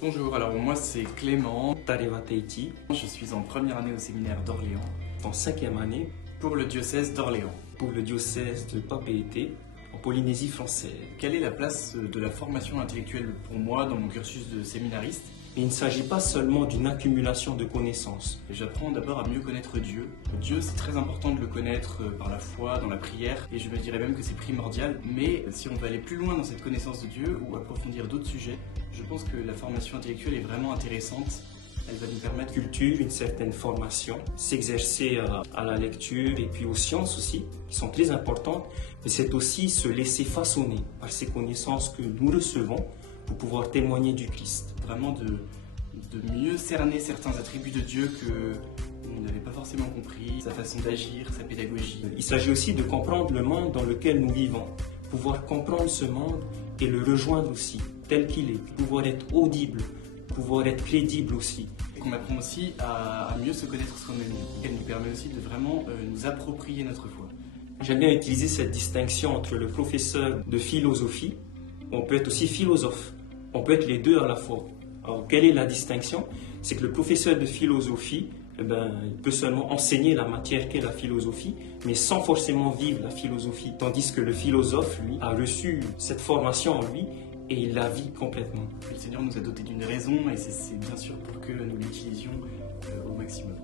Bonjour, alors moi c'est Clément, Tareva Teiti, je suis en première année au séminaire d'Orléans en 5e année pour le diocèse d'Orléans. pour le diocèse de Papeete en Polynésie française. Quelle est la place de la formation intellectuelle pour moi dans mon cursus de séminariste? Il ne s'agit pas seulement d'une accumulation de connaissances. J'apprends d'abord à mieux connaître Dieu. Dieu, c'est très important de le connaître par la foi, dans la prière, et je me dirais même que c'est primordial. Mais si on veut aller plus loin dans cette connaissance de Dieu ou approfondir d'autres sujets, je pense que la formation intellectuelle est vraiment intéressante. Elle va nous permettre Culture, une certaine formation, s'exercer à la lecture et puis aux sciences aussi, qui sont très importantes, mais c'est aussi se laisser façonner par ces connaissances que nous recevons pour pouvoir témoigner du Christ. vraiment de mieux cerner certains attributs de Dieu que on n'avait pas forcément compris, sa façon d'agir, sa pédagogie. Il s'agit aussi de comprendre le monde dans lequel nous vivons, pouvoir comprendre ce monde et le rejoindre aussi, tel qu'il est, pouvoir être audible, pouvoir être crédible aussi. Et qu'on apprend aussi à mieux se connaître soi-même. Elle nous permet aussi de vraiment nous approprier notre foi. J'aime bien utiliser cette distinction entre le professeur de philosophie, on peut être aussi philosophe, on peut être les deux à la fois. Alors, quelle est la distinction? C'est que le professeur de philosophie, il peut seulement enseigner la matière qu'est la philosophie, mais sans forcément vivre la philosophie. Tandis que le philosophe, lui, a reçu cette formation en lui et il la vit complètement. Le Seigneur nous a dotés d'une raison et c'est bien sûr pour que nous l'utilisions au maximum.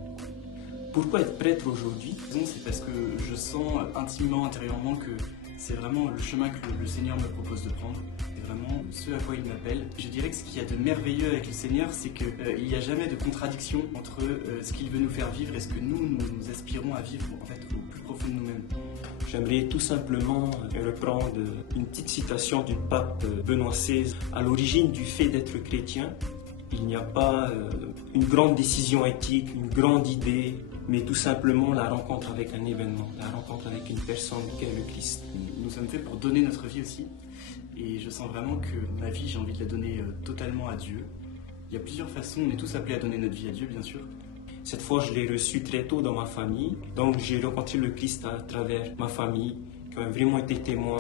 Pourquoi être prêtre aujourd'hui? La raison, c'est parce que je sens intimement, intérieurement que c'est vraiment le chemin que le Seigneur me propose de prendre. C'est vraiment ce à quoi il m'appelle. Je dirais que ce qu'il y a de merveilleux avec le Seigneur, c'est qu'il n'y a jamais de contradiction entre ce qu'il veut nous faire vivre et ce que nous aspirons à vivre en fait, au plus profond de nous-mêmes. J'aimerais tout simplement reprendre une petite citation du pape Benoît XVI. À l'origine du fait d'être chrétien, il n'y a pas une grande décision éthique, une grande idée, mais tout simplement la rencontre avec un événement, la rencontre avec une personne qu'est le Christ. Nous sommes faits pour donner notre vie aussi. Et je sens vraiment que ma vie, j'ai envie de la donner totalement à Dieu. Il y a plusieurs façons, on est tous appelés à donner notre vie à Dieu, bien sûr. Cette foi, je l'ai reçue très tôt dans ma famille. Donc j'ai rencontré le Christ à travers ma famille, qui a vraiment été témoin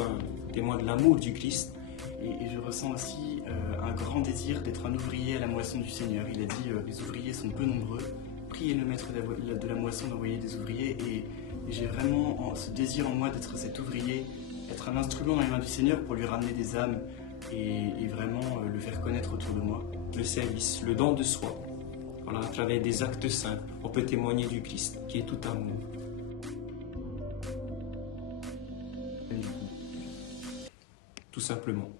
de l'amour du Christ. Et je ressens aussi un grand désir d'être un ouvrier à la moisson du Seigneur. Il a dit les ouvriers sont peu nombreux. Priez le maître de la moisson d'envoyer des ouvriers. Et j'ai vraiment ce désir en moi d'être cet ouvrier, être un instrument dans les mains du Seigneur pour lui ramener des âmes et vraiment le faire connaître autour de moi. Le service, le don de soi. Voilà, à travers des actes simples, on peut témoigner du Christ, qui est tout amour. Tout simplement.